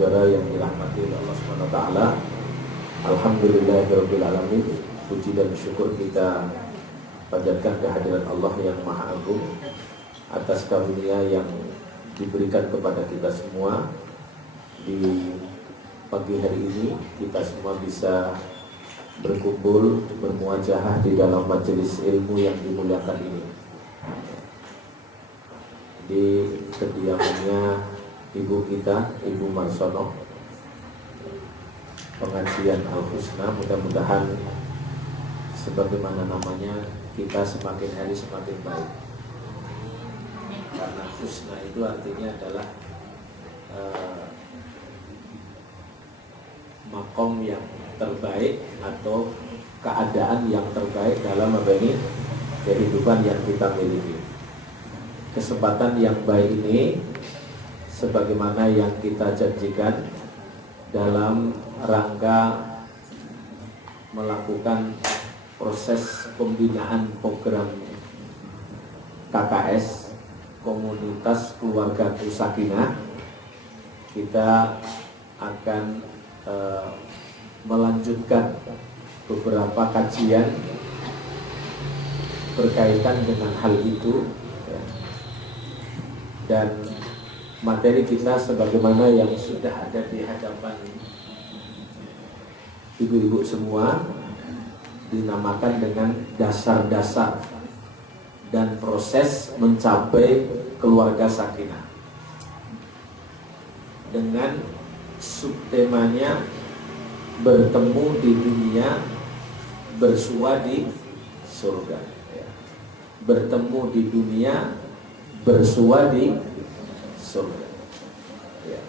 saudara yang dirahmati Allah Subhanahu wa taala. Alhamdulillahirabbil alamin. Puji dan syukur kita panjatkan kehadirat Allah yang Maha Agung atas karunia yang diberikan kepada kita semua. Di pagi hari ini kita semua bisa berkumpul, bermuajahah di dalam majelis ilmu yang dimuliakan ini, di kediamannya ibu kita, Ibu Marsono, pengajian Al-Husna. Mudah-mudahan sebagaimana namanya, kita semakin hari semakin baik, karena husna itu artinya adalah makom yang terbaik atau keadaan yang terbaik dalam kehidupan yang kita miliki. Kesempatan yang baik ini sebagaimana yang kita janjikan dalam rangka melakukan proses pembinaan program KKS, Komunitas Keluarga Sakinah. Kita akan melanjutkan beberapa kajian berkaitan dengan hal itu, ya. Dan materi kita sebagaimana yang sudah ada di hadapan ibu-ibu semua dinamakan dengan dasar-dasar dan proses mencapai keluarga sakinah, dengan subtemanya bertemu di dunia, bersua di surga, ya. Bertemu di dunia, bersua di surga, ya.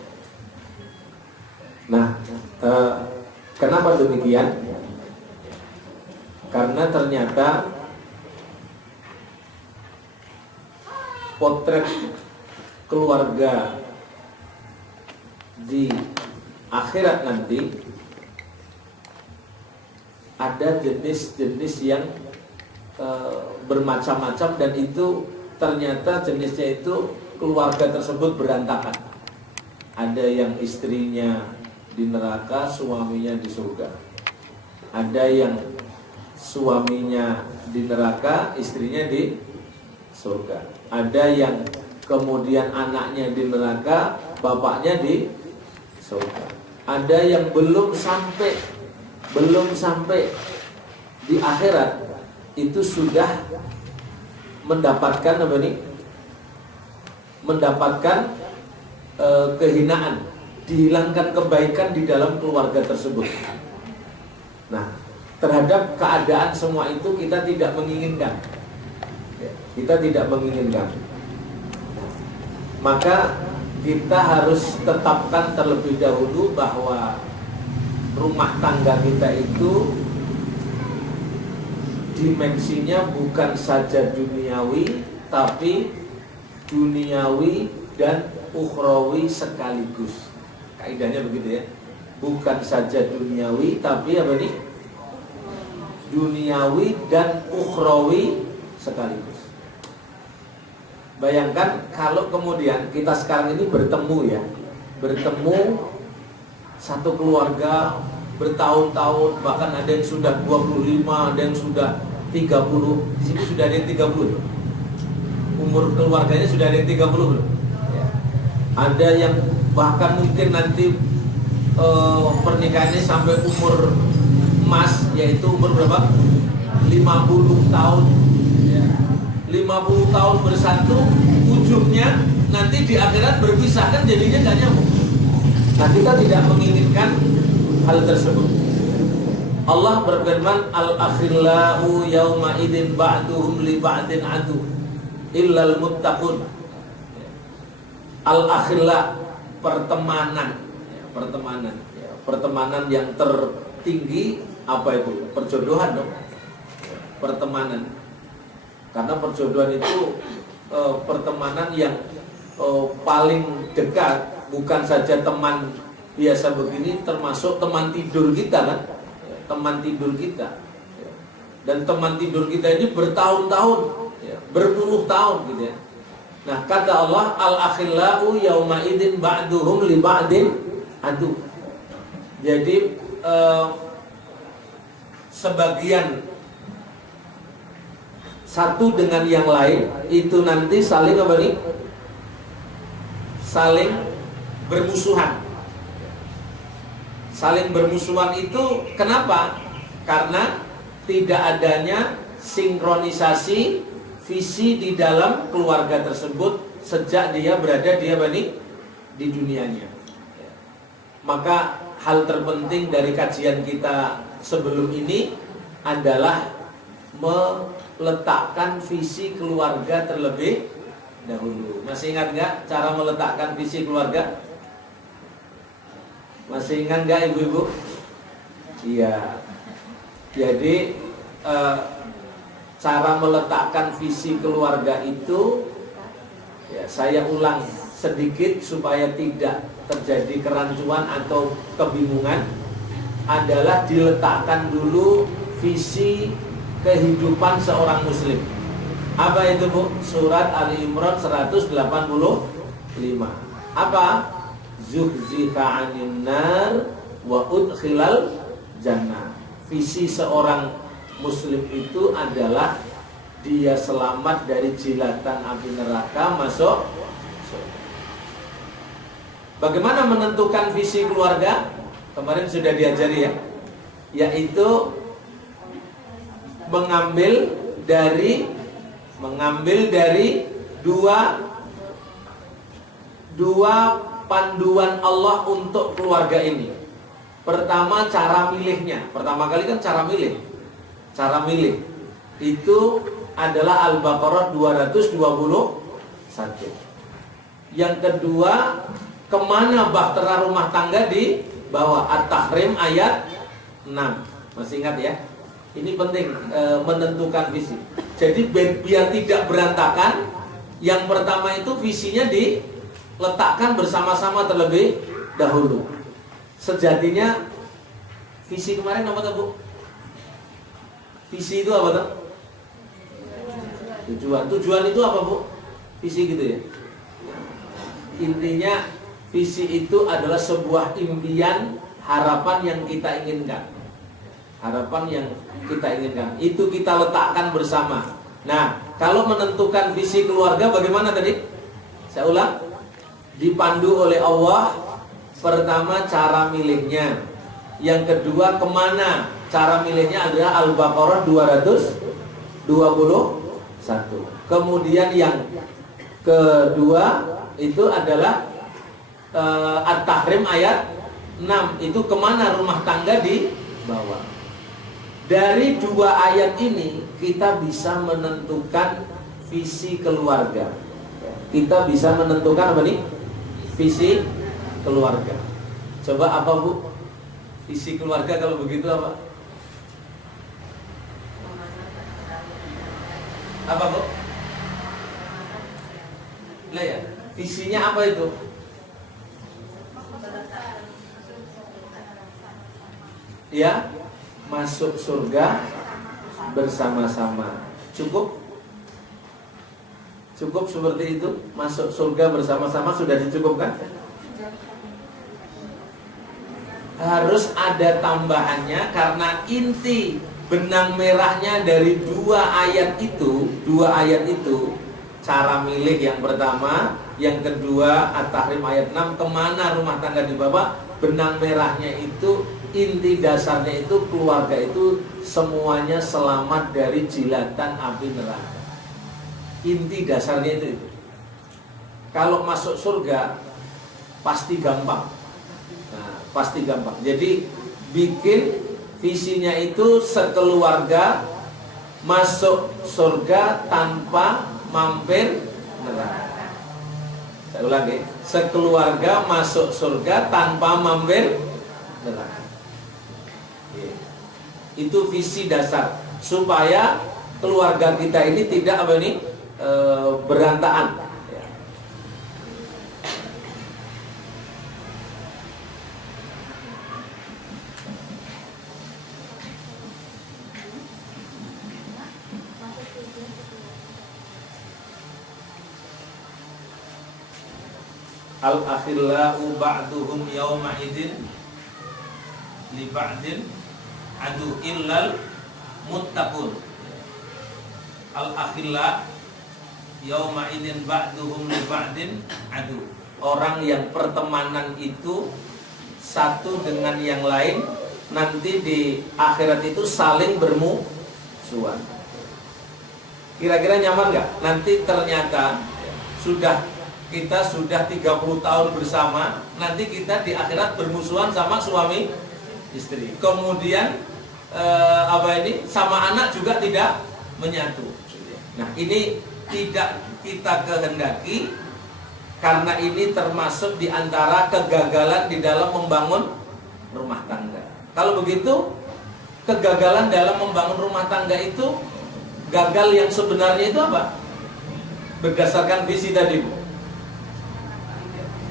Nah, kenapa demikian? Karena ternyata potret keluarga di akhirat nanti ada jenis-jenis yang bermacam-macam, dan itu ternyata jenisnya itu keluarga tersebut berantakan. Ada yang istrinya di neraka, suaminya di surga. Ada yang suaminya di neraka, istrinya di surga. Ada yang kemudian anaknya di neraka, bapaknya di surga. Ada yang belum sampai di akhirat itu sudah mendapatkan kehinaan, dihilangkan kebaikan di dalam keluarga tersebut. Nah, terhadap keadaan semua itu kita tidak menginginkan. Kita tidak menginginkan. Maka kita harus tetapkan terlebih dahulu bahwa rumah tangga kita itu dimensinya bukan saja duniawi, tapi duniawi dan ukhrawi sekaligus. Kaidahnya begitu ya. Bukan saja duniawi, tapi duniawi dan ukhrawi sekaligus. Bayangkan kalau kemudian kita sekarang ini bertemu satu keluarga bertahun-tahun, bahkan ada yang sudah 25, ada yang sudah 30. Di sini sudah ada yang 30. Umur keluarganya sudah ada yang 30 belum? Ya. Ada yang bahkan mungkin nanti pernikahannya sampai umur emas, yaitu umur berapa? 50 tahun. 50 tahun bersatu, ujungnya nanti di akhirat berpisah, kan jadinya gak nyambung. Nah, kita tidak menginginkan hal tersebut. Allah berfirman, al-akhillau yawma idin ba'duhum li ba'din adu illal muttaqun. Al-akhilla, pertemanan yang tertinggi apa itu? Perjodohan dong. Pertemanan. Karena perjodohan itu pertemanan yang paling dekat, bukan saja teman biasa begini, termasuk teman tidur kita kan, teman tidur kita. Dan teman tidur kita ini bertahun-tahun, berpuluh tahun gitu ya. Nah, kata Allah, al-akhillau yauma idzin ba'duhum li ba'din adu. Jadi sebagian satu dengan yang lain itu nanti saling apa nih? Saling bermusuhan. Saling bermusuhan itu kenapa? Karena tidak adanya sinkronisasi visi di dalam keluarga tersebut sejak dia berada di dunianya. Maka hal terpenting dari kajian kita sebelum ini adalah meletakkan visi keluarga terlebih dahulu. Masih ingat nggak cara meletakkan visi keluarga? Masih ingat nggak ibu-ibu? Iya. Jadi cara meletakkan visi keluarga itu, ya, saya ulang sedikit supaya tidak terjadi kerancuan atau kebingungan, adalah diletakkan dulu visi kehidupan seorang muslim. Apa itu, Bu? Surat Ali Imran 185. Apa? Zuhziha 'anil nar wa udkhilal jannah. Visi seorang muslim itu adalah dia selamat dari jilatan api neraka, masuk surga. Bagaimana menentukan visi keluarga? Kemarin sudah diajari ya, yaitu mengambil dari dua panduan Allah untuk keluarga ini. Pertama, cara milihnya. Pertama kali kan cara milih. Cara milih itu adalah Al-Baqarah 221. Yang kedua, kemana bahtera rumah tangga di bawah At-Tahrim ayat 6. Masih ingat ya? Ini penting menentukan visi. Jadi biar tidak berantakan, yang pertama itu visinya diletakkan bersama-sama terlebih dahulu. Sejatinya visi kemarin apa tuh, Bu? Visi itu apa tuh? Tujuan. Tujuan itu apa, Bu? Visi gitu ya. Intinya visi itu adalah sebuah impian, harapan yang kita inginkan. Harapan yang kita inginkan itu kita letakkan bersama. Nah, kalau menentukan visi keluarga bagaimana tadi? Saya ulang. Dipandu oleh Allah. Pertama, cara milihnya. Yang kedua, kemana? Cara milihnya adalah Al-Baqarah 221. Kemudian yang kedua itu adalah At-Tahrim ayat 6. Itu kemana rumah tangga di bawah. Dari dua ayat ini kita bisa menentukan visi keluarga. Kita bisa menentukan apa nih? Visi keluarga. Coba apa, Bu? Visi keluarga kalau begitu apa? Apa, Bu? Lah ya, visinya apa itu? Ya, masuk surga bersama-sama. Cukup? Cukup seperti itu? Masuk surga bersama-sama sudah dicukupkan? Harus ada tambahannya, karena inti benang merahnya dari dua ayat itu, cara milih yang pertama, yang kedua At-Tahrim ayat 6, kemana rumah tangga di bawah. Benang merahnya itu, inti dasarnya itu, keluarga itu semuanya selamat dari jilatan api neraka. Inti dasarnya itu. Kalau masuk surga pasti gampang. Nah, pasti gampang. Jadi bikin visinya itu sekeluarga masuk surga tanpa mampir neraka. Saya ulangi, sekeluarga masuk surga tanpa mampir neraka. Itu visi dasar supaya keluarga kita ini tidak berantakan. Al-akhillau ba'duhum yawma idin li ba'din adu illal muttaqun. Al-akhilla yawma idin ba'duhum li ba'din adu. Orang yang pertemanan itu satu dengan yang lain nanti di akhirat itu saling bermusuhan. Kira-kira nyaman nggak? Nanti ternyata kita sudah 30 tahun bersama, nanti kita di akhirat bermusuhan sama suami istri. Kemudian sama anak juga tidak menyatu. Nah, ini tidak kita kehendaki karena ini termasuk di antara kegagalan di dalam membangun rumah tangga. Kalau begitu, kegagalan dalam membangun rumah tangga itu gagal yang sebenarnya itu apa? Berdasarkan visi tadi, Bu.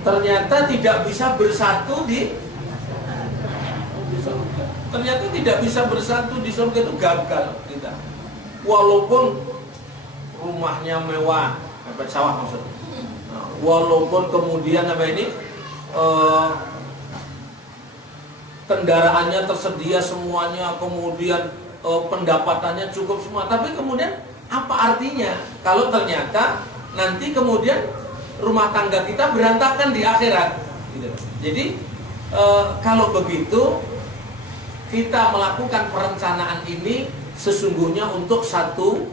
Ternyata tidak bisa bersatu di surga. Ternyata tidak bisa bersatu di surga, itu gagal kita. Walaupun rumahnya mewah, dapat sawah maksudnya. Nah, walaupun kemudian kendaraannya tersedia semuanya, kemudian pendapatannya cukup semua, tapi kemudian apa artinya kalau ternyata nanti kemudian rumah tangga kita berantakan di akhirat gitu. Jadi kalau begitu kita melakukan perencanaan ini sesungguhnya untuk satu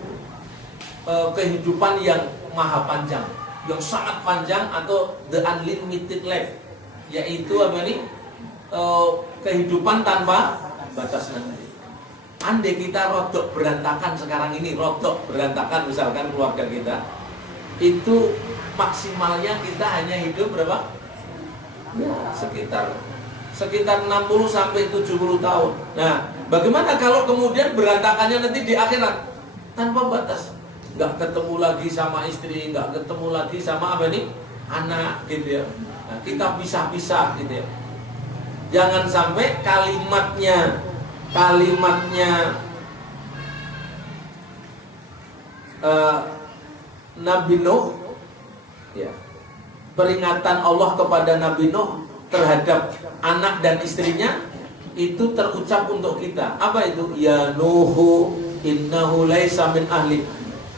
kehidupan yang maha panjang, yang sangat panjang, atau the unlimited life, yaitu kehidupan tanpa batas nanti. Andai kita rodok berantakan sekarang ini, rodok berantakan misalkan keluarga kita, itu maksimalnya kita hanya hidup berapa? Ya, sekitar 60 sampai 70 tahun. Nah, bagaimana kalau kemudian berantakannya nanti di akhirat tanpa batas? Nggak ketemu lagi sama istri, nggak ketemu lagi sama anak gitu ya. Nah, kita pisah-pisah gitu ya. Jangan sampai kalimatnya Nabi Nuh ya, peringatan Allah kepada Nabi Nuh terhadap anak dan istrinya itu terucap untuk kita. Apa itu? Ya Nuhu innahu laisa min ahli.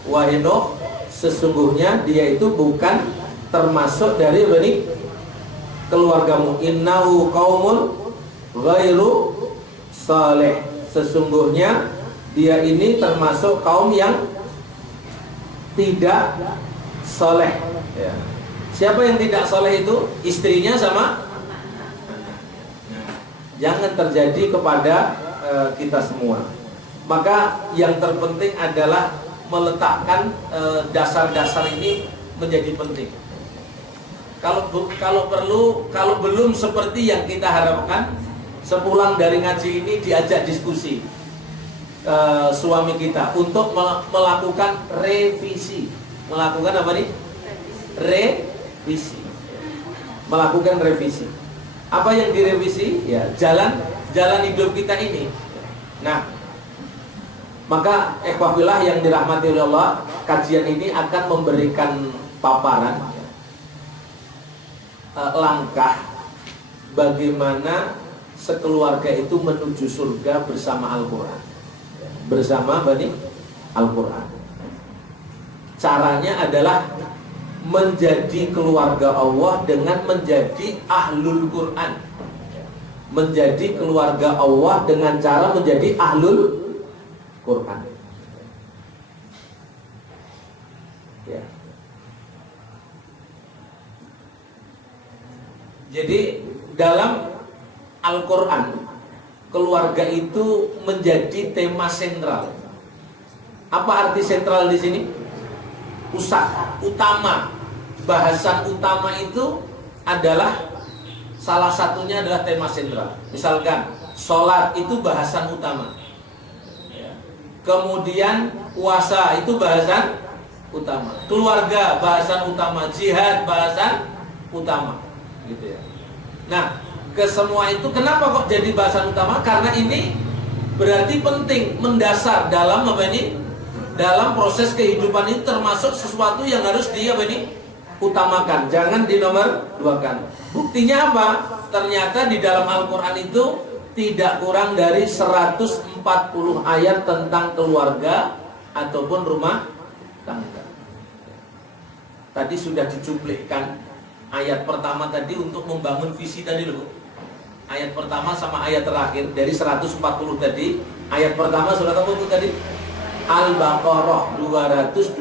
Wahai Nuh, sesungguhnya dia itu bukan termasuk dari keluargamu. Innahu qaumun ghairu saleh. Sesungguhnya dia ini termasuk kaum yang tidak soleh ya. Siapa yang tidak soleh itu? Istrinya sama anaknya. Jangan terjadi kepada kita semua. Maka yang terpenting adalah meletakkan dasar-dasar ini menjadi penting. Kalau belum seperti yang kita harapkan, sepulang dari ngaji ini diajak diskusi suami kita untuk melakukan revisi. Melakukan apa nih? Revisi. Melakukan revisi. Apa yang direvisi? Ya, jalan hidup kita ini. Nah, maka ikhwah yang dirahmati oleh Allah, kajian ini akan memberikan paparan langkah bagaimana sekeluarga itu menuju surga bersama Al-Quran, bersama Al-Quran. Caranya adalah menjadi keluarga Allah dengan menjadi ahlul Quran. Menjadi keluarga Allah dengan cara menjadi ahlul Quran. Ya. Jadi dalam Al-Quran, keluarga itu menjadi tema sentral. Apa arti sentral di sini? Pusat, utama. Bahasan utama itu adalah salah satunya adalah tema sentral. Misalkan sholat itu bahasan utama. Kemudian puasa itu bahasan utama. Keluarga bahasan utama. Jihad bahasan utama. Gitu ya. Nah, kesemua itu kenapa kok jadi bahasan utama? Karena ini berarti penting, mendasar dalam dalam proses kehidupan ini, termasuk sesuatu yang harus utamakan, jangan dinomor duakan. Buktinya apa? Ternyata di dalam Al-Quran itu tidak kurang dari 140 ayat tentang keluarga ataupun rumah tangga. Tadi sudah dicuplikkan ayat pertama tadi untuk membangun visi tadi loh. Ayat pertama sama ayat terakhir dari 140 tadi. Ayat pertama surat apa itu tadi? Al-Baqarah 221.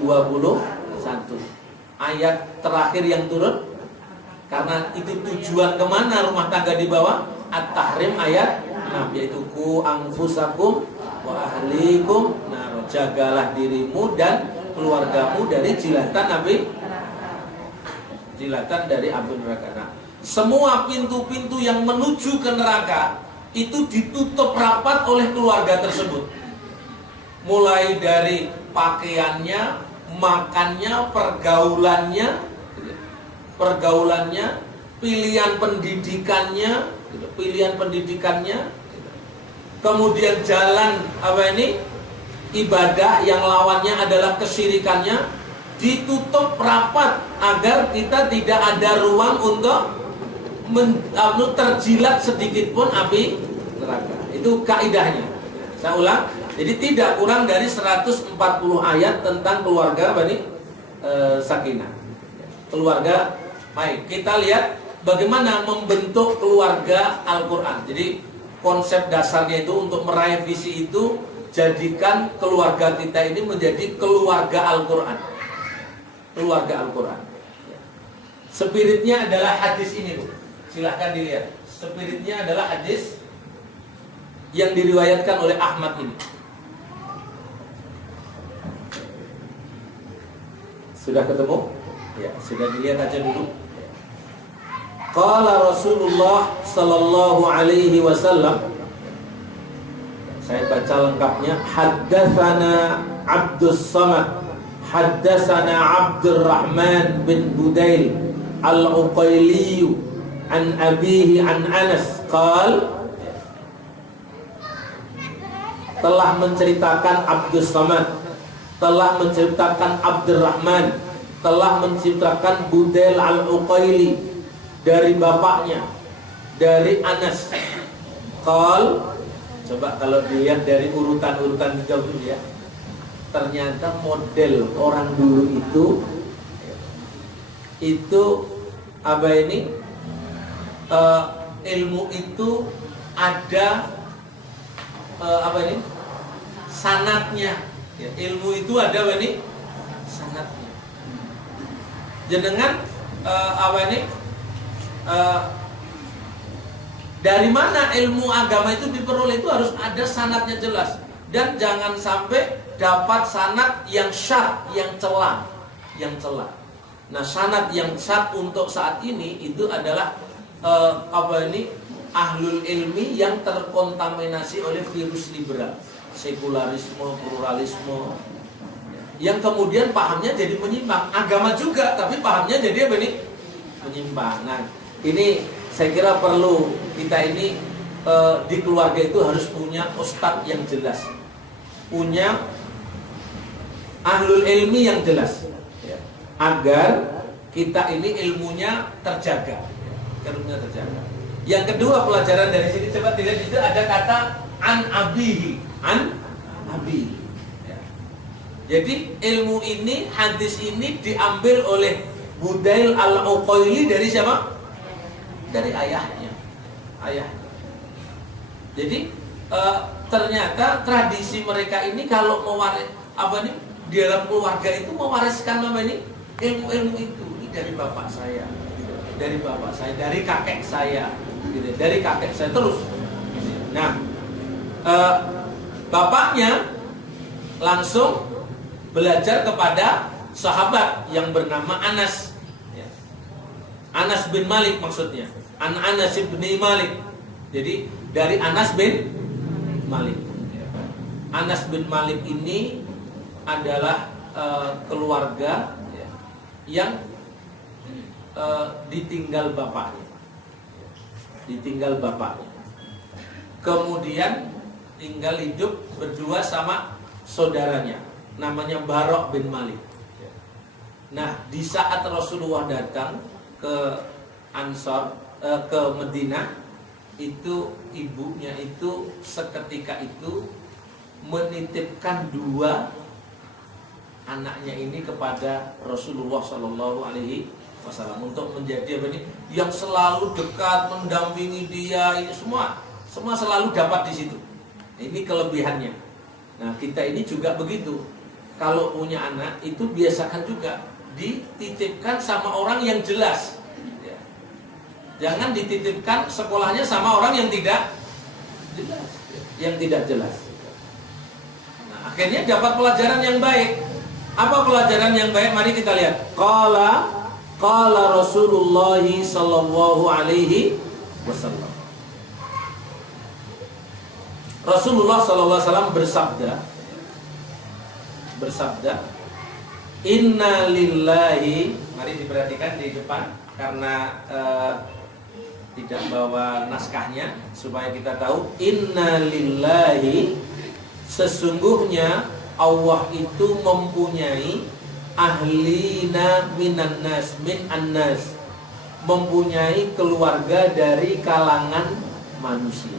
Ayat terakhir yang turun karena itu tujuan kemana rumah tangga di bawah At-Tahrim ayat 6, yaitu ku anfusakum wa ahlikum nar, jagalah dirimu dan keluargamu dari jilatan dari api neraka. Nah, semua pintu-pintu yang menuju ke neraka itu ditutup rapat oleh keluarga tersebut. Mulai dari pakaiannya, makannya, pergaulannya, pilihan pendidikannya, kemudian jalan ibadah yang lawannya adalah kesyirikannya, ditutup rapat agar kita tidak ada ruang untuk terjilat sedikit pun api neraka. Itu kaidahnya. Saya ulang. Jadi tidak kurang dari 140 ayat tentang keluarga Bani Sakinah. Keluarga baik. Kita lihat bagaimana membentuk keluarga Al-Quran. Jadi konsep dasarnya itu untuk meraih visi itu, jadikan keluarga kita ini menjadi keluarga Al-Quran. Keluarga Al-Quran. Spiritnya adalah hadis ini, Bu. Silahkan dilihat. Spiritnya adalah hadis yang diriwayatkan oleh Ahmad ini. Sudah ketemu? Ya, sudah dilihat aja dulu. Qala Rasulullah sallallahu alaihi wasallam. Saya baca lengkapnya. Haddatsana Abdus Samad, haddatsana Abdurrahman bin Budail Al-Uqayli an abihi an Anas qala, telah menceritakan Abdus Samad, telah menceritakan Abdurrahman, telah menceritakan Budail Al-Uqayli dari bapaknya, dari Anas. Qal, coba kalau dilihat dari urutan-urutan dahulu ya, ternyata model orang dulu itu apa ini? Ilmu itu ada sanatnya. Ya, ilmu itu ada sanatnya. Jenengan dari mana ilmu agama itu diperoleh, itu harus ada sanatnya jelas, dan jangan sampai dapat sanat yang syad, yang celah. Nah, sanat yang syad untuk saat ini itu adalah ahlul ilmi yang terkontaminasi oleh virus liberal, sekularisme, pluralisme, yang kemudian pahamnya jadi menyimpang. Agama juga, tapi pahamnya jadi menyimpang. Nah, ini saya kira perlu kita ini di keluarga itu harus punya ustadz yang jelas, punya ahlul ilmi yang jelas, agar kita ini ilmunya terjaga. Yang kedua, pelajaran dari sini, coba dilihat, itu ada kata an abihi. Jadi ilmu ini, hadis ini diambil oleh Budail Al-Uqayli dari siapa? Dari ayahnya. Jadi ternyata tradisi mereka ini kalau mewaris di dalam keluarga itu mewariskan ilmu-ilmu itu. Ini dari bapak saya, dari kakek saya, dari kakek saya terus. Nah, bapaknya langsung belajar kepada sahabat yang bernama Anas. Anas bin Malik maksudnya. Anas bin Malik. Jadi dari Anas bin Malik. Anas bin Malik ini adalah keluarga yang ditinggal bapaknya. Kemudian tinggal hidup berdua sama saudaranya, namanya Barok bin Malik. Nah, di saat Rasulullah datang ke Ansor, ke Madinah, itu ibunya itu seketika itu menitipkan dua anaknya ini kepada Rasulullah Shallallahu Alaihi Wasallam untuk menjadi apa ini, yang selalu dekat mendampingi dia. Ini semua selalu dapat di situ. Ini kelebihannya. Nah, kita ini juga begitu. Kalau punya anak itu biasakan juga dititipkan sama orang yang jelas. Jangan dititipkan sekolahnya sama orang yang tidak jelas, yang tidak jelas. Nah, akhirnya dapat pelajaran yang baik. Apa pelajaran yang baik? Mari kita lihat. Qala Rasulullah sallallahu alaihi wasallam. Rasulullah sallallahu alaihi wasallam bersabda, Inna lillahi. Mari diperhatikan di depan karena tidak bawa naskahnya supaya kita tahu. Inna lillahi, sesungguhnya Allah itu mempunyai ahlina minan nas, min annas, mempunyai keluarga dari kalangan manusia.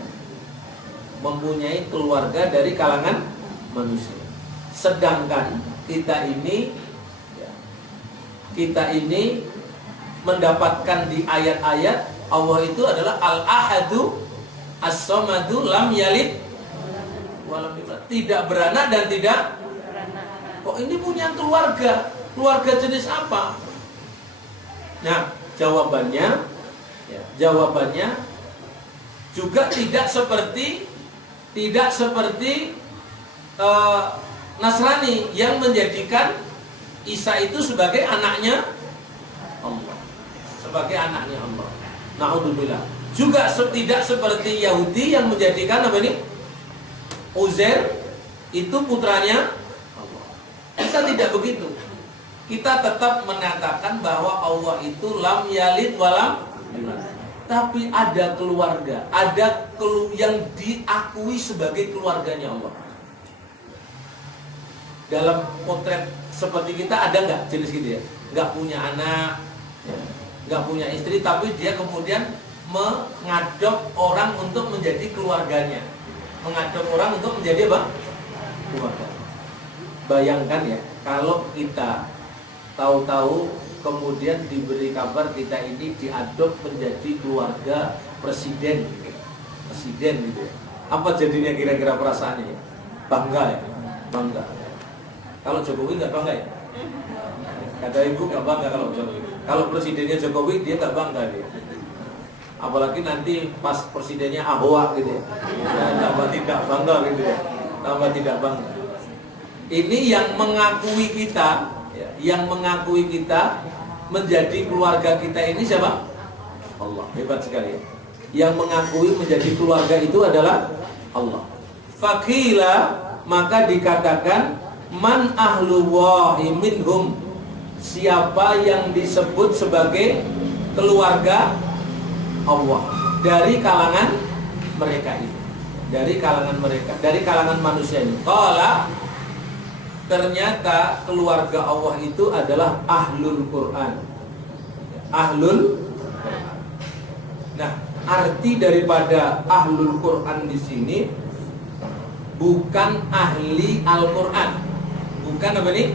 Mempunyai keluarga dari kalangan manusia. Sedangkan kita ini mendapatkan di ayat-ayat Allah itu adalah Al-Ahadu As-Samadu lam yalid walam yulad, tidak beranak dan tidak kok ini punya keluarga jenis apa? Nah, jawabannya juga tidak seperti Nasrani yang menjadikan Isa itu sebagai anaknya Allah, sebagai anaknya Allah. Na'udzubillah. Juga tidak seperti Yahudi yang menjadikan apa ini? Uzair itu putranya Allah. Kita tidak begitu. Kita tetap mengatakan bahwa Allah itu lam yalid walam yulad. Tapi ada keluarga, ada yang diakui sebagai keluarganya Allah. Dalam potret seperti kita ada nggak jenis gitu ya? Nggak punya anak, nggak punya istri, tapi dia kemudian mengadop orang untuk menjadi keluarganya, mengadop orang untuk menjadi apa? Keluarga. Bayangkan ya, kalau kita tahu-tahu kemudian diberi kabar kita ini diadop menjadi keluarga presiden gitu ya. Apa jadinya kira-kira perasaannya ya? Bangga ya? Bangga. Kalau Jokowi nggak bangga ya? Kata ibu nggak bangga kalau Jokowi. Kalau presidennya Jokowi dia nggak bangga dia. Apalagi nanti pas presidennya Ahok gitu ya. Tambah tidak bangga gitu ya. Tambah tidak bangga. Ini yang mengakui kita, menjadi keluarga kita ini siapa? Allah. Hebat sekali ya. Yang mengakui menjadi keluarga itu adalah Allah. Faqila, maka dikatakan man ahlullahi minhum, siapa yang disebut sebagai keluarga Allah dari kalangan mereka ini, dari kalangan manusia ini. Qala, ternyata keluarga Allah itu adalah ahlul Quran. Ahlul Quran. Nah, arti daripada ahlul Quran di sini bukan ahli Al-Quran. Bukan apa ini?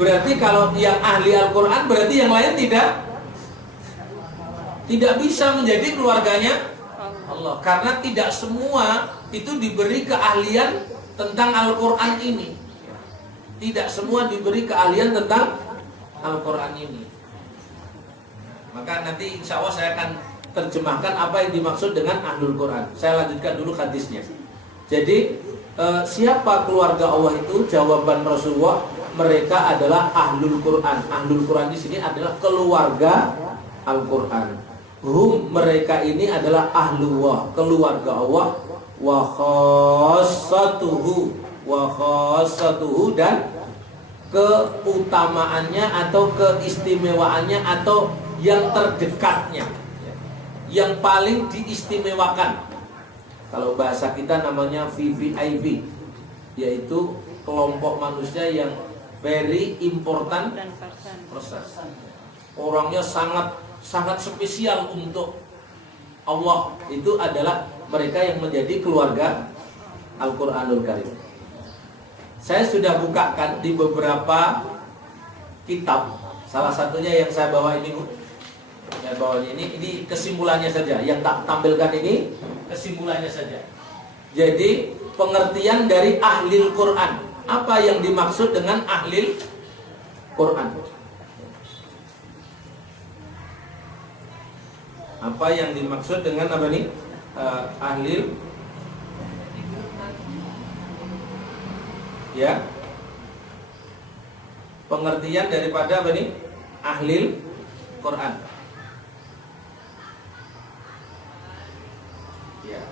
Berarti kalau yang ahli Al-Quran berarti yang lain tidak bisa menjadi keluarganya Allah. Karena tidak semua itu diberi keahlian tentang Al-Quran ini. Tidak semua diberi keahlian tentang Al-Quran ini. Maka nanti insya Allah saya akan terjemahkan apa yang dimaksud dengan ahlul Quran. Saya lanjutkan dulu hadisnya. Jadi siapa keluarga Allah itu? Jawaban Rasulullah, mereka adalah ahlul Quran. Ahlul Quran di sini adalah keluarga Al-Quran. Mereka ini adalah ahlullah, keluarga Allah. Wa khassatuhu, dan keutamaannya atau keistimewaannya atau yang terdekatnya, yang paling diistimewakan. Kalau bahasa kita namanya VVIP, yaitu kelompok manusia yang very important person. Orangnya sangat sangat spesial untuk Allah, itu adalah mereka yang menjadi keluarga Al-Qur'anul Karim. Saya sudah bukakan di beberapa kitab. Salah satunya yang saya bawa ini, Bu. Saya bawa ini kesimpulannya saja. Yang tak tampilkan ini kesimpulannya saja. Jadi pengertian dari ahlil Quran. Apa yang dimaksud dengan ahlil Quran? Apa yang dimaksud dengan apa nih? Ahlil, ya, pengertian daripada apa nih? Ahlil Quran. Ya.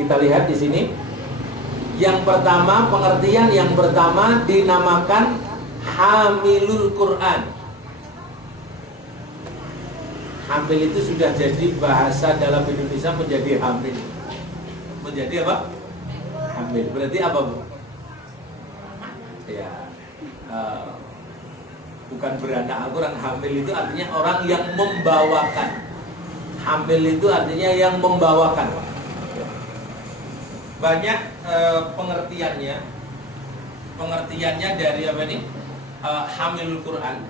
Kita lihat di sini. Yang pertama, pengertian yang pertama dinamakan hamilul Quran. Hamil itu sudah jadi bahasa dalam Indonesia, menjadi hamil. Menjadi apa? Hamil. Berarti apa, Bu? Ya, bukan beranak Al-Quran. Hamil itu artinya orang yang membawakan. Hamil itu artinya yang membawakan. Banyak pengertiannya. Pengertiannya dari apa nih? Hamilul Quran.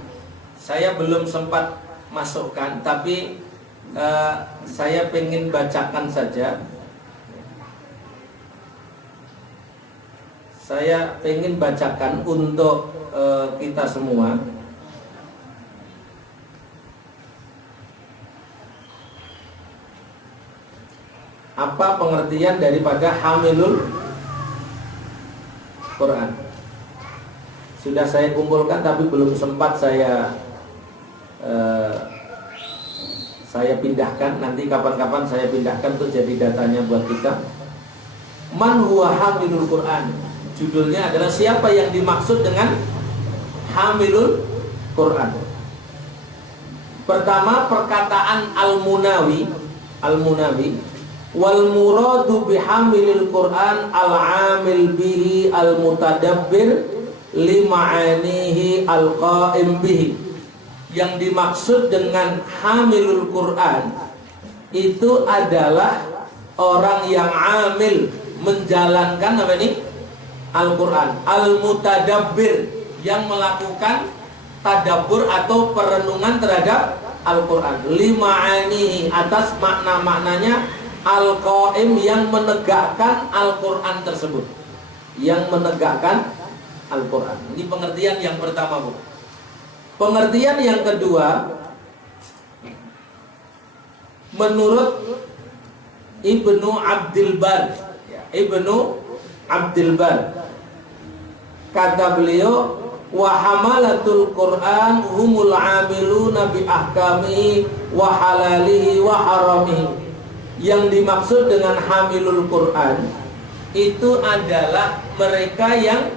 Saya belum sempat masukkan, tapi saya pengen bacakan saja. Saya pengen bacakan untuk kita semua. Apa pengertian daripada hamilul Quran? Sudah saya kumpulkan, tapi belum sempat saya pindahkan. Nanti kapan-kapan saya pindahkan untuk jadi datanya buat kita. Man huwa hamilul Quran. Judulnya adalah siapa yang dimaksud dengan hamilul Quran. Pertama, perkataan Al-Munawi wal muradu bihamilil Quran al-amil bihi al-mutadabbir lima'anihi al-qa'im bihi. Yang dimaksud dengan hamilul Quran itu adalah orang yang amil, menjalankan apa ini? Al-Quran. Al-mutadabbir, yang melakukan tadabbur atau perenungan terhadap Al-Quran. Lima'anihi, atas makna-maknanya. Al-Qaim, yang menegakkan Al-Quran tersebut. Yang menegakkan Al-Quran. Ini pengertian yang pertama, Bu. Pengertian yang kedua, menurut Ibnu Abdul Bar, kata beliau, wa hamalatul Quran humul amiluna bi ahkamihi wa halalihi wa haramihi. Yang dimaksud dengan hamilul Quran itu adalah mereka yang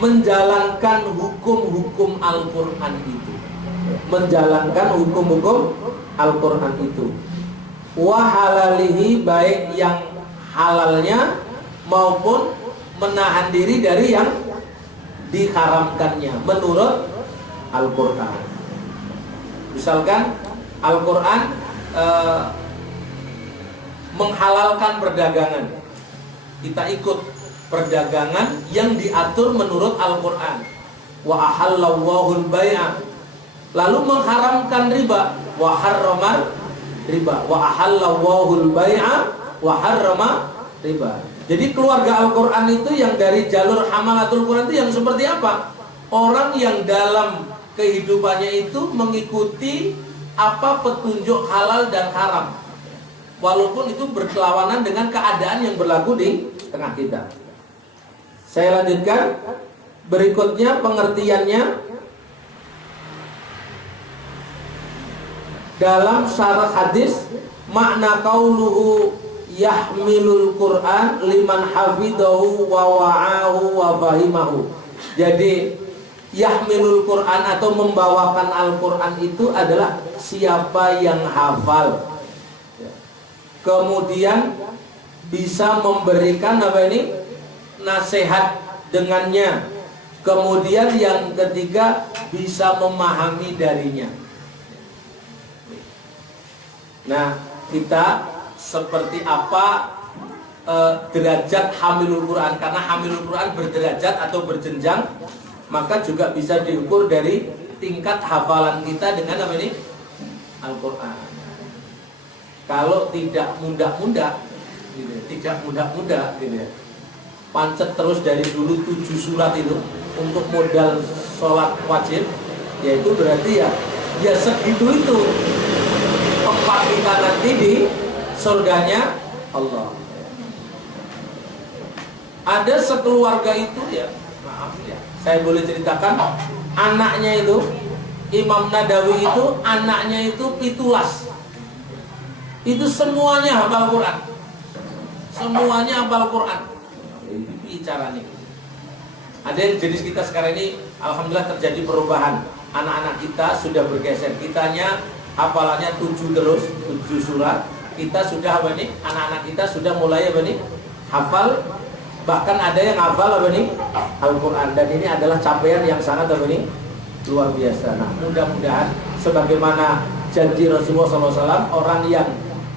menjalankan hukum-hukum Al-Quran itu. Menjalankan hukum-hukum Al-Quran itu. Wa halalihi, baik yang halalnya maupun menahan diri dari yang diharamkannya menurut Al-Quran. Misalkan Al-Quran menghalalkan perdagangan, kita ikut perdagangan yang diatur menurut Al-Quran. Wa ahallallahu al-bai'a, lalu mengharamkan riba. Wa harrama riba. Wa ahallallahu al-bai'a wa harrama riba. Jadi keluarga Al-Quran itu yang dari jalur hamalatul Quran itu yang seperti apa? Orang yang dalam kehidupannya itu mengikuti apa petunjuk halal dan haram, walaupun itu berlawanan dengan keadaan yang berlaku di tengah kita. Saya lanjutkan. Berikutnya pengertiannya dalam syarah hadis, makna qauluhu yahmilul Quran liman hafidahu wa wa'ahu wa fahimahu. Jadi yahmilul Quran atau membawakan Al-Quran itu adalah siapa yang hafal, kemudian bisa memberikan apa ini nasihat dengannya. Kemudian yang ketiga, bisa memahami darinya. Nah, kita seperti apa derajat hamilul Quran? Karena hamilul Quran berderajat atau berjenjang, maka juga bisa diukur dari tingkat hafalan kita dengan apa ini? Al-Quran. Kalau tidak mudah-mudah, gitu ya, tidak mudah-mudah, gitu ya, pancet terus dari dulu 7 surat itu untuk modal sholat wajib, yaitu berarti ya segitu itu tempat kita nanti di surganya Allah. Ada sekeluarga itu ya, maaf ya, saya boleh ceritakan, anaknya itu Imam Nadawi itu anaknya itu 17. Itu semuanya hafal Quran. Semuanya hafal Quran. Itu bicaranya. Ada yang jenis kita sekarang ini, alhamdulillah terjadi perubahan. Anak-anak kita sudah bergeser. Kitanya hafalannya 7 terus, 7 surat. Kita sudah apa nih? Anak-anak kita sudah mulai apa nih? Hafal. Bahkan ada yang hafal apa nih? Al-Quran. Dan ini adalah capaian yang sangat apa nih? Luar biasa. Nah, mudah-mudahan sebagaimana janji Rasulullah SAW, orang yang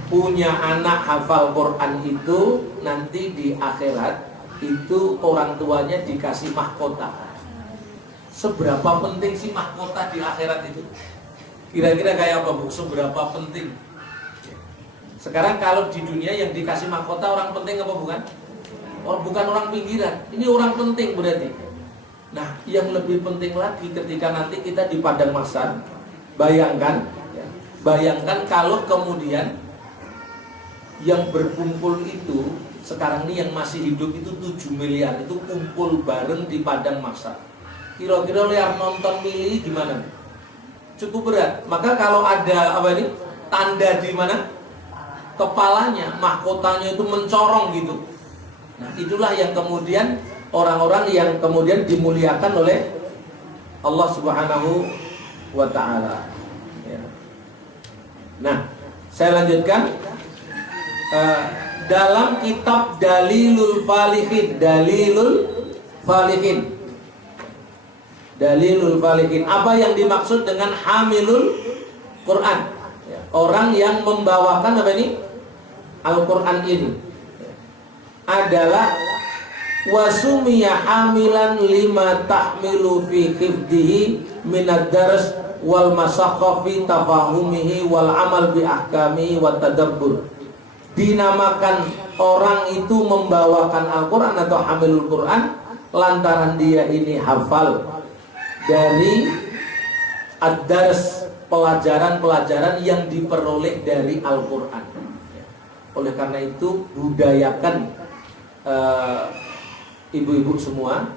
punya anak hafal Quran itu nanti di akhirat itu orang tuanya dikasih mahkota. Seberapa penting sih mahkota di akhirat itu? Kira-kira kayak apa, Bu? Seberapa penting? Sekarang kalau di dunia yang dikasih mahkota orang penting apa bukan? Bukan orang pinggiran. Ini orang penting berarti. Nah, yang lebih penting lagi ketika nanti kita di padang mahsyar, bayangkan kalau kemudian yang berkumpul itu sekarang ini yang masih hidup itu 7 miliar itu kumpul bareng di padang mahsyar. Kira-kira lihat nonton mili gimana? Cukup berat. Maka kalau ada apa ini tanda di mana kepalanya, mahkotanya itu mencorong gitu. Nah, itulah yang kemudian orang-orang yang kemudian dimuliakan oleh Allah Subhanahu wa ta'ala. Ya. Nah, saya lanjutkan. Dalam kitab Dalilul Falihin, apa yang dimaksud dengan hamilul Quran? Ya, orang yang membawakan apa ini? Al-Quran ini adalah wasumiya hamilan lima tahmilu fi hifdihi minad dars wal masaqqa fi tafahumihi wal amal bi ahkami wat tadabbur. Dinamakan orang itu membawakan Al-Quran atau hamilul Quran lantaran dia ini hafal dari ad-dars, pelajaran-pelajaran yang diperoleh dari Al-Quran. Oleh karena itu budayakan ibu-ibu semua,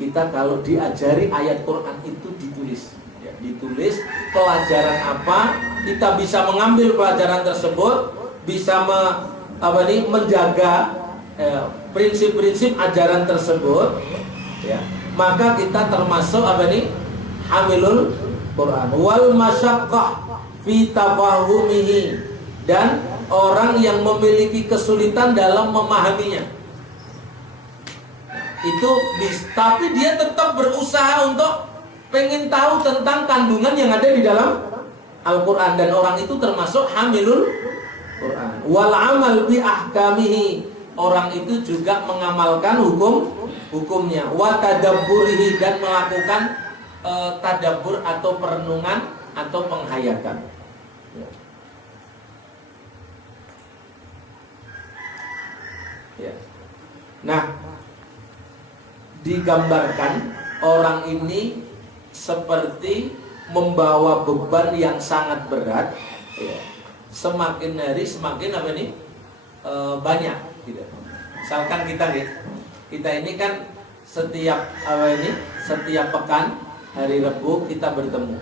kita kalau diajari ayat Quran itu ditulis, ya, ditulis pelajaran apa, kita bisa mengambil pelajaran tersebut, bisa menjaga prinsip-prinsip ajaran tersebut, ya, maka kita termasuk hamilul Quran. Wal masyaqqah fi tafahumihi, dan orang yang memiliki kesulitan dalam memahaminya. Itu tapi dia tetap berusaha untuk pengen tahu tentang kandungan yang ada di dalam Al-Quran, dan orang itu termasuk hamilul Quran. Wal amal bi ahkamihi, orang itu juga mengamalkan hukumnya. Wa tadabburihi, dan melakukan tadabbur atau perenungan atau penghayatan. Ya. Nah, digambarkan orang ini seperti membawa beban yang sangat berat, ya. Semakin hari semakin banyak gitu. Misalkan kita ini kan setiap pekan hari Rabu kita bertemu,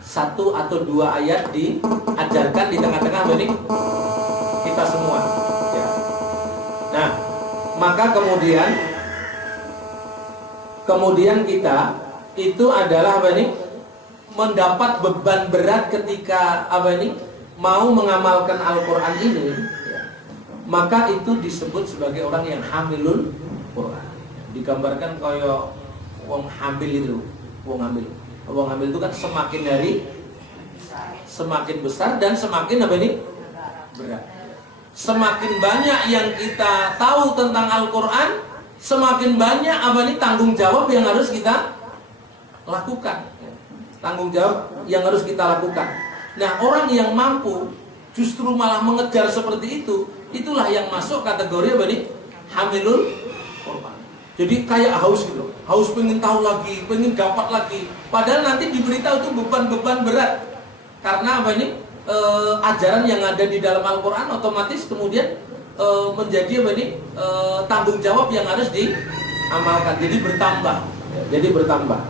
1 atau 2 ayat diajarkan di tengah-tengah kita semua, ya. Nah, maka kemudian kita itu adalah mendapat beban berat ketika mau mengamalkan Al-Quran ini, ya. maka itu disebut sebagai orang yang hamilul Quran. Digambarkan kayak wong hamil itu, wong hamil itu kan semakin hari semakin besar dan semakin apa ini? Berat. Semakin banyak yang kita tahu tentang Al-Quran, semakin banyak apa ini tanggung jawab yang harus kita lakukan. Tanggung jawab yang harus kita lakukan. Nah, orang yang mampu justru malah mengejar seperti itu, itulah yang masuk kategori apa ini? Hamilul Quran. Jadi kayak haus gitu, haus pengen tahu lagi, pengen dapat lagi. Padahal nanti diberitahu itu beban-beban berat. Karena apa ini? Ajaran yang ada di dalam Al-Quran otomatis kemudian menjadi apa ini? Tanggung jawab yang harus diamalkan. Jadi bertambah.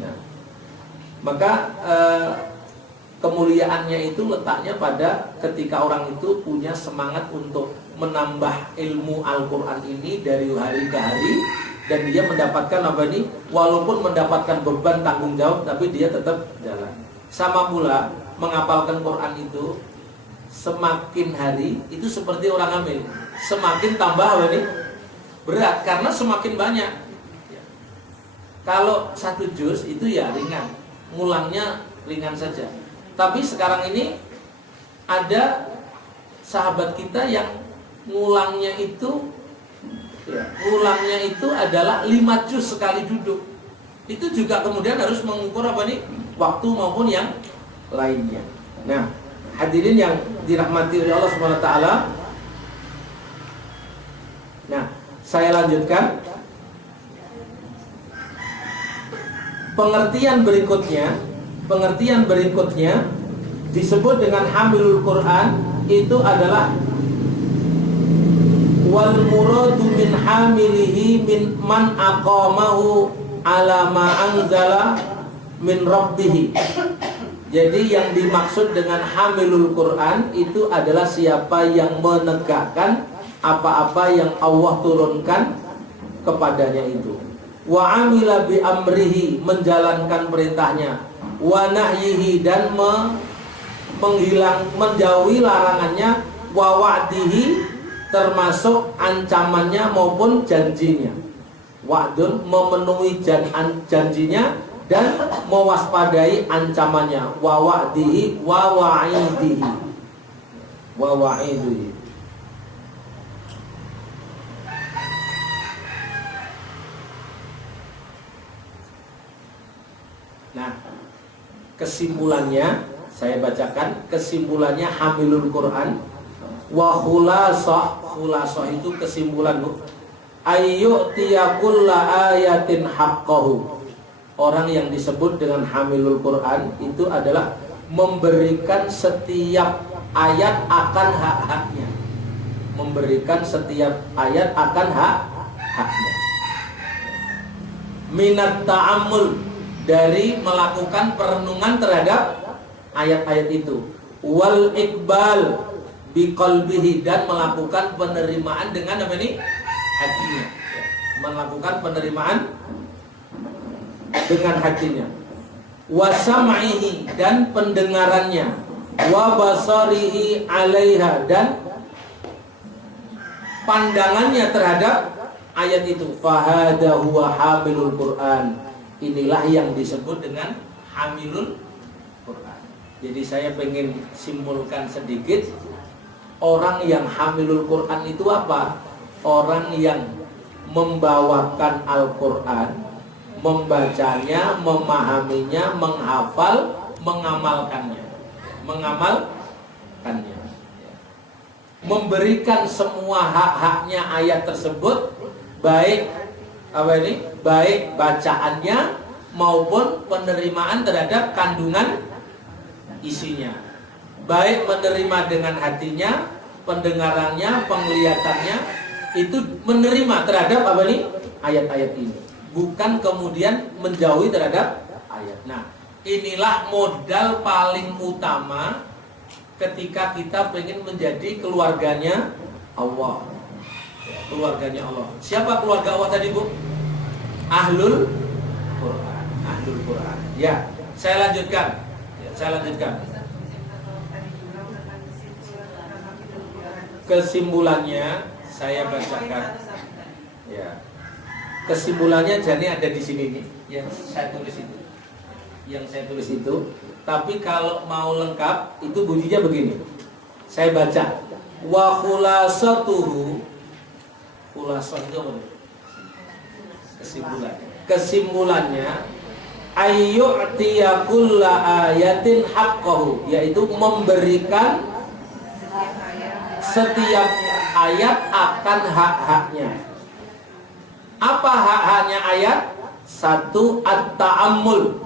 Ya. Maka kemuliaannya itu letaknya pada ketika orang itu punya semangat untuk menambah ilmu Al-Quran ini dari hari ke hari, dan dia mendapatkan apa ini? Walaupun mendapatkan beban tanggung jawab, tapi dia tetap jalan. Sama pula menghafalkan Quran itu semakin hari itu seperti orang hamil, semakin tambah apa ini? Berat karena semakin banyak. Kalau satu juz itu ya ringan, ngulangnya ringan saja. Tapi sekarang ini ada sahabat kita yang ngulangnya itu adalah 5 juz sekali duduk. Itu juga kemudian harus mengukur apa nih? Waktu maupun yang lainnya. Nah, hadirin yang dirahmati oleh Allah Subhanahu wa taala. Nah, saya lanjutkan. Pengertian berikutnya disebut dengan hamilul Quran itu adalah wal muradu min hamilihi min man aqamahu ala ma anzala min rabbih. Jadi yang dimaksud dengan hamilul Quran itu adalah siapa yang menegakkan apa-apa yang Allah turunkan kepadanya itu. Wa amila bi amrihi, menjalankan perintahnya. Wa nahyihi, dan menjauhi larangannya. Wa wa'dihi, termasuk ancamannya maupun janjinya. Wa'dun, memenuhi janjinya dan mewaspadai ancamannya. Wa wa'dihi wa wa'idihi. Wa wa'idihi. Nah, kesimpulannya saya bacakan. Kesimpulannya hamilul Quran wa khulasah itu kesimpulan, Bu. Ayyu'tiyakulla ayatin haqqahu. Orang yang disebut dengan hamilul Quran itu adalah memberikan setiap ayat akan hak-haknya. Memberikan setiap ayat akan hak-haknya. Minat ta'ammul, dari melakukan perenungan terhadap ayat-ayat itu. Wal iqbal biqalbihi, dan melakukan penerimaan dengan apa ini? Hatinya. Melakukan penerimaan dengan hatinya. Wa sam'ihi, dan pendengarannya. Wa basarihi 'alaiha, dan pandangannya terhadap ayat itu. Fahada huwa hamilul Quran. Inilah yang disebut dengan hamilul Quran. Jadi saya pengen simpulkan sedikit. Orang yang hamilul Quran itu apa? Orang yang membawakan Al-Quran, membacanya, memahaminya, menghafal, mengamalkannya. Memberikan semua hak-haknya ayat tersebut, baik apa ini? Baik bacaannya maupun penerimaan terhadap kandungan isinya. Baik menerima dengan hatinya, pendengarannya, penglihatannya, itu menerima terhadap apa ini? Ayat-ayat ini. Bukan kemudian menjauhi terhadap ayat. Nah, inilah modal paling utama ketika kita ingin menjadi keluarganya Allah. Keluarganya Allah. Siapa keluarga Allah tadi, Bu? Ahlul Quran. Ahlul Quran. Ya, saya lanjutkan. kesimpulannya saya bacakan. Ya. Kesimpulannya jadi ada di sini nih, yang saya tulis itu. Yang saya tulis itu. Tapi kalau mau lengkap itu bunyinya begini. Saya baca. Wa khulasatuhu. Khulasah itu apa? Kesimpulan. Kesimpulannya ayyu'tiya kulla ayatin haqqahu, yaitu memberikan setiap ayat akan hak-haknya. Apa hak-haknya ayat? Satu, at-ta'ammul.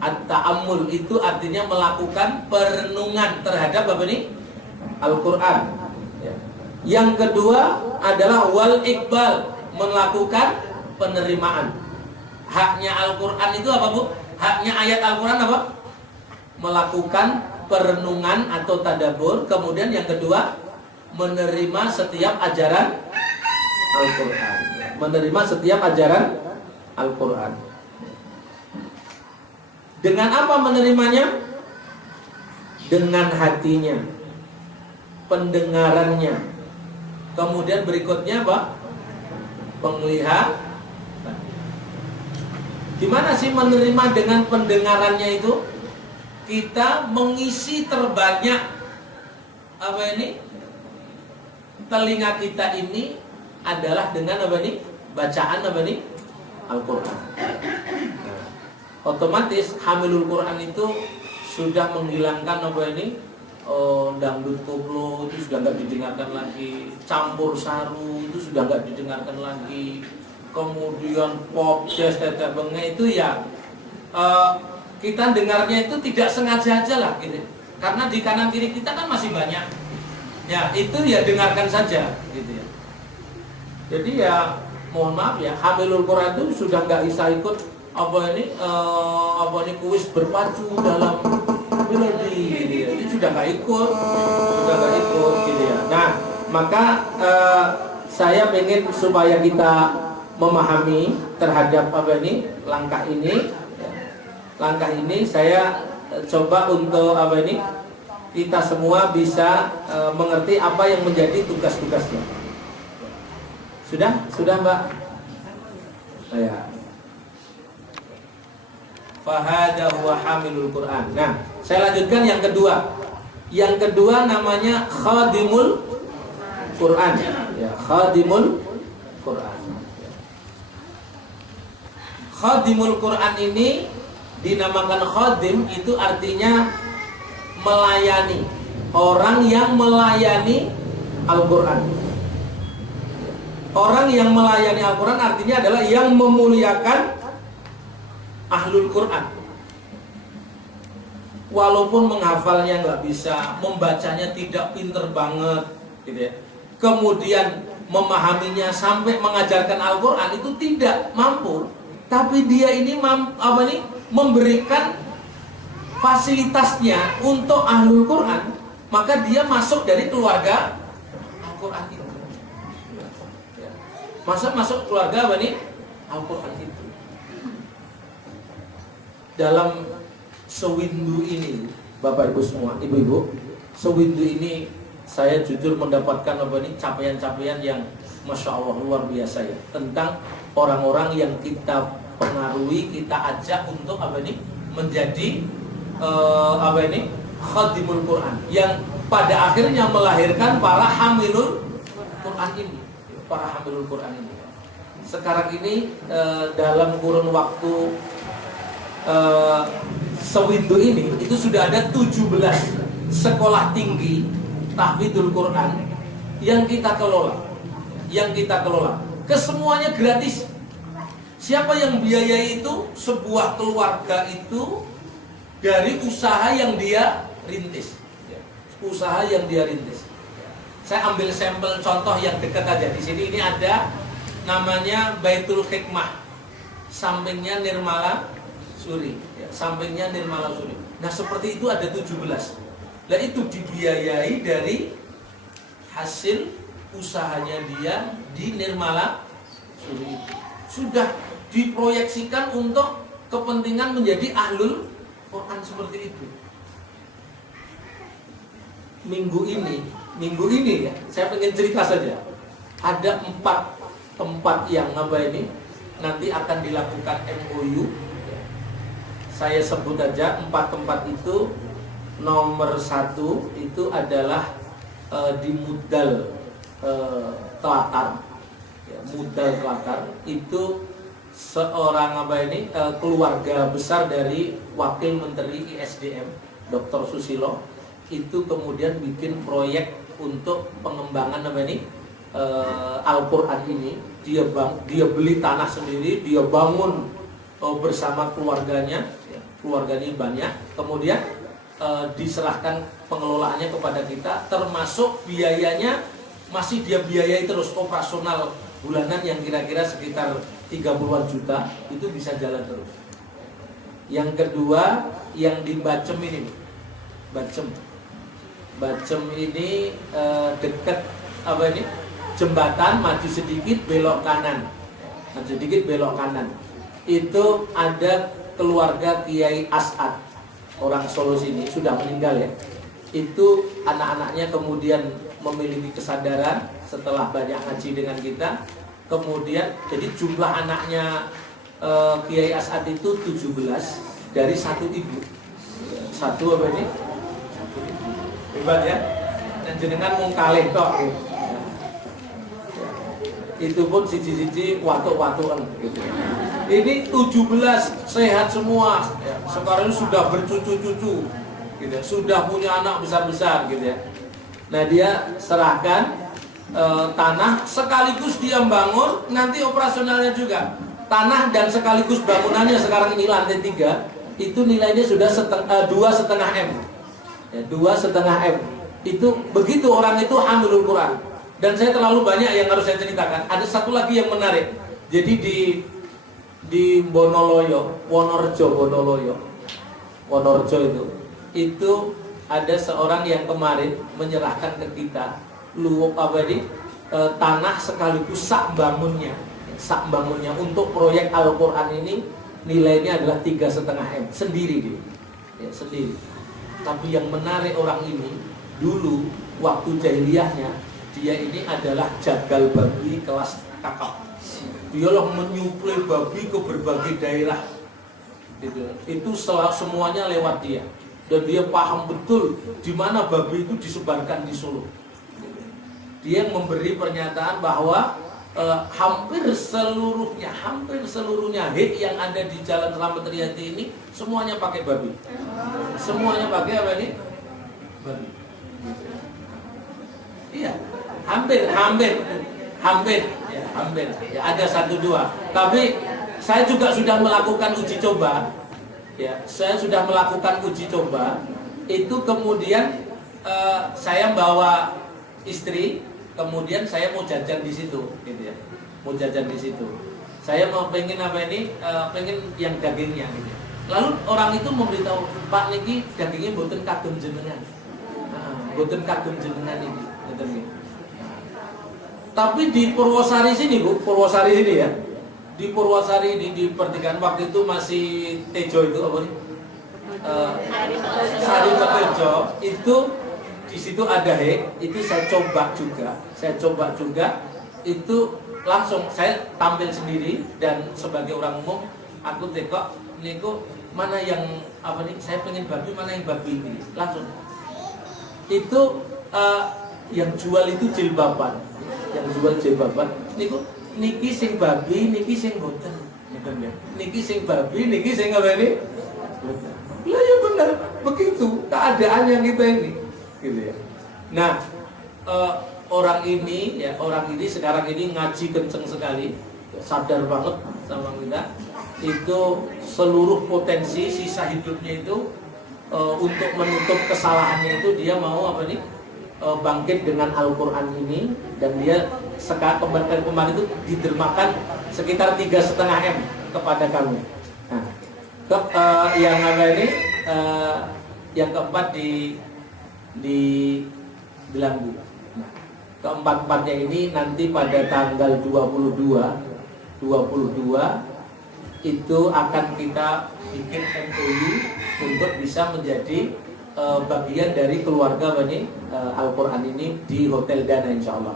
At-ta'ammul itu artinya melakukan perenungan terhadap apa ini? Al-Quran. Yang kedua adalah wal iqbal, melakukan penerimaan. Haknya Al-Quran itu apa, Bu? Haknya ayat Al-Quran apa? Melakukan perenungan atau tadabbur. Kemudian yang kedua, menerima setiap ajaran Al-Quran. Menerima setiap ajaran Al-Quran. Dengan apa menerimanya? Dengan hatinya, pendengarannya. Kemudian berikutnya apa? Penglihatan. Gimana sih menerima dengan pendengarannya itu? Kita mengisi terbanyak apa ini? Telinga kita ini adalah dengan apa ini? Bacaan apa ini? Al-Quran. Nah, otomatis hamilul Quran itu sudah menghilangkan apa ini? Dangdut koplo itu sudah nggak didengarkan lagi, campur saru itu sudah nggak didengarkan lagi, kemudian pop, jazz, tetek bengek itu ya kita dengarnya itu tidak sengaja aja lah gitu, karena di kanan kiri kita kan masih banyak, ya itu ya dengarkan saja gitu ya. Jadi ya mohon maaf ya, hamilul Quran itu sudah nggak bisa ikut apa ini kuis berpacu dalam melodi gitu ya. Itu sudah nggak ikut gitu ya. Nah maka saya pengen supaya kita memahami terhadap apa ini langkah ini saya coba untuk apa ini kita semua bisa mengerti apa yang menjadi tugas-tugasnya. Sudah Mbak? Ya. Fahada huwa hamilul Quran. Nah, saya lanjutkan yang kedua. Yang kedua namanya khadimul Quran. Ya, khadimul Quran. Khadimul Quran ini dinamakan khadim, itu artinya melayani, orang yang melayani Al-Quran. Orang yang melayani Al-Quran artinya adalah yang memuliakan Ahlul Quran. Walaupun menghafalnya nggak bisa, membacanya tidak pinter banget, gitu ya. Kemudian memahaminya sampai mengajarkan Al-Quran itu tidak mampu. Tapi dia ini memberikan fasilitasnya untuk Ahlul Quran, maka dia masuk dari keluarga Al-Quran itu. Masuk keluarga apa nih? Al-Quran itu. Dalam sewindu ini, Bapak Ibu semua, Ibu-ibu, sewindu ini saya jujur mendapatkan apa nih capaian-capaian yang Masya Allah luar biasa ya, tentang orang-orang yang kita pengaruhi, kita ajak untuk apa nih menjadi khadimul Quran, yang pada akhirnya melahirkan para hamilul Quran ini, para hamilul Quran ini. Sekarang ini dalam kurun waktu sewindu ini itu sudah ada 17 sekolah tinggi tahfidzul Quran yang kita kelola. Kesemuanya gratis. Siapa yang biayai itu? Sebuah keluarga itu dari usaha yang dia rintis. Saya ambil sampel contoh yang dekat aja. Di sini ini ada namanya Baitul Hikmah, sampingnya Nirmala Suri. Nah seperti itu ada 17. Nah itu dibiayai dari hasil usahanya dia di Nirmala Suri. Sudah diproyeksikan untuk kepentingan menjadi ahlul Quran seperti itu. minggu ini ya, saya pengen cerita saja. Ada 4 tempat yang ini nanti akan dilakukan MOU. Saya sebut aja 4 tempat itu. Nomor 1 itu adalah di Mudal Telatar. Ya, Mudal Telatar itu seorang keluarga besar dari Wakil Menteri ISDM Dr. Susilo itu kemudian bikin proyek untuk pengembangan Al-Quran ini. Dia beli tanah sendiri, dia bangun bersama keluarganya, ya, keluarganya banyak. Kemudian diserahkan pengelolaannya kepada kita, termasuk biayanya masih dia biayai terus, operasional bulanan yang kira-kira sekitar 30-an juta itu bisa jalan terus. Yang kedua yang di Bacem ini, Bacem ini dekat jembatan, maju sedikit belok kanan, itu ada keluarga Kiai As'ad, orang Solo sini, sudah meninggal ya. Itu anak-anaknya kemudian memiliki kesadaran setelah banyak ngaji dengan kita. Kemudian jadi jumlah anaknya Kiai As'ad itu 17 dari satu ibu. Satu hebat ya. Dan jenengan mung kalih tok gitu. Itu pun siji-siji watuk-watukan gitu. Ini 17 sehat semua ya. Sekarang sudah bercucu-cucu gitu. Sudah punya anak besar-besar gitu ya. Nah, dia serahkan tanah sekaligus dia bangun, nanti operasionalnya juga. Tanah dan sekaligus bangunannya sekarang ini lantai 3 itu nilainya sudah 2,5 M. Ya, 2,5 M. Itu begitu orang itu hamilul Quran. Dan saya terlalu banyak yang harus saya ceritakan. Ada satu lagi yang menarik. Jadi di Wonoloyo itu ada seorang yang kemarin menyerahkan ke kita tanah sekaligus sak bangunnya untuk proyek Al-Quran ini nilainya adalah 3,5 M sendiri dia, ya, sendiri. Tapi yang menarik orang ini dulu waktu jahiliyahnya dia ini adalah jagal babi kelas kakap. Dia lah menyuplai babi ke berbagai daerah. Itu semuanya lewat dia. Dan dia paham betul di mana babi itu disebarkan di Solo. Dia yang memberi pernyataan bahwa hampir seluruhnya yang ada di Jalan Slamet Riyadi ini semuanya pakai babi. Semuanya pakai apa ini? Babi. Iya, hampir. Ya, ada 1-2. Tapi saya juga sudah melakukan uji coba. Ya, saya sudah melakukan uji coba. Itu kemudian saya bawa istri, kemudian saya mau jajan di situ, gitu ya. Mau jajan di situ. Saya mau pengen pengen yang dagingnya, gitu. Lalu orang itu memberitahu, Pak niki dagingnya mboten kagem jenengan. Mboten kagem jenengan ini, ngoten nggih. Tapi di Purwosari sini Bu, ya. Di Purwosari ini di pertigaan waktu itu masih Tejo itu apa nih? Sari Tejo itu di situ ada itu saya coba juga itu langsung saya tampil sendiri dan sebagai orang umum aku tekok niku mana yang saya pengen babi, mana yang babi ini langsung itu yang jual itu jilbaban niki sing babi, niki sing boten. Niki sing babi, niki sing apa ini? Lah ya benar, begitu keadaan yang kita ini. Gitu ya. Nah, orang ini sekarang ini ngaji kenceng sekali, sadar banget sama kita. Itu seluruh potensi sisa hidupnya itu untuk menutup kesalahannya itu dia mau bangkit dengan Al-Quran ini, dan dia kemarin itu didermakan sekitar 3,5 M kepada kami. Nah, yang keempat di Belanggu. Nah, keempat-empatnya ini nanti pada tanggal 22 itu akan kita bikin MOU untuk bisa menjadi bagian dari keluarga Bani Al-Quran ini di Hotel Dana insya Allah.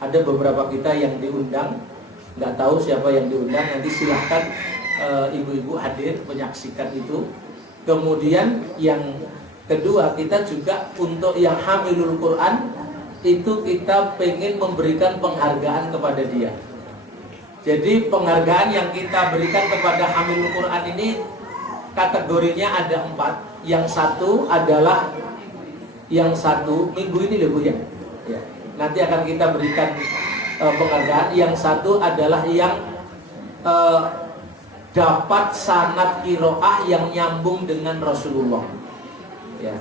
Ada beberapa kita yang diundang, nggak tahu siapa yang diundang, nanti silahkan ibu-ibu hadir menyaksikan itu. Kemudian yang kedua, kita juga untuk yang hamilul Quran itu kita pengen memberikan penghargaan kepada dia. Jadi penghargaan yang kita berikan kepada hamilul Quran ini kategorinya ada 4. Yang satu minggu ini loh Bu ya. Nanti akan kita berikan penghargaan. Yang satu adalah yang dapat sanad qiraah yang nyambung dengan Rasulullah. Ya.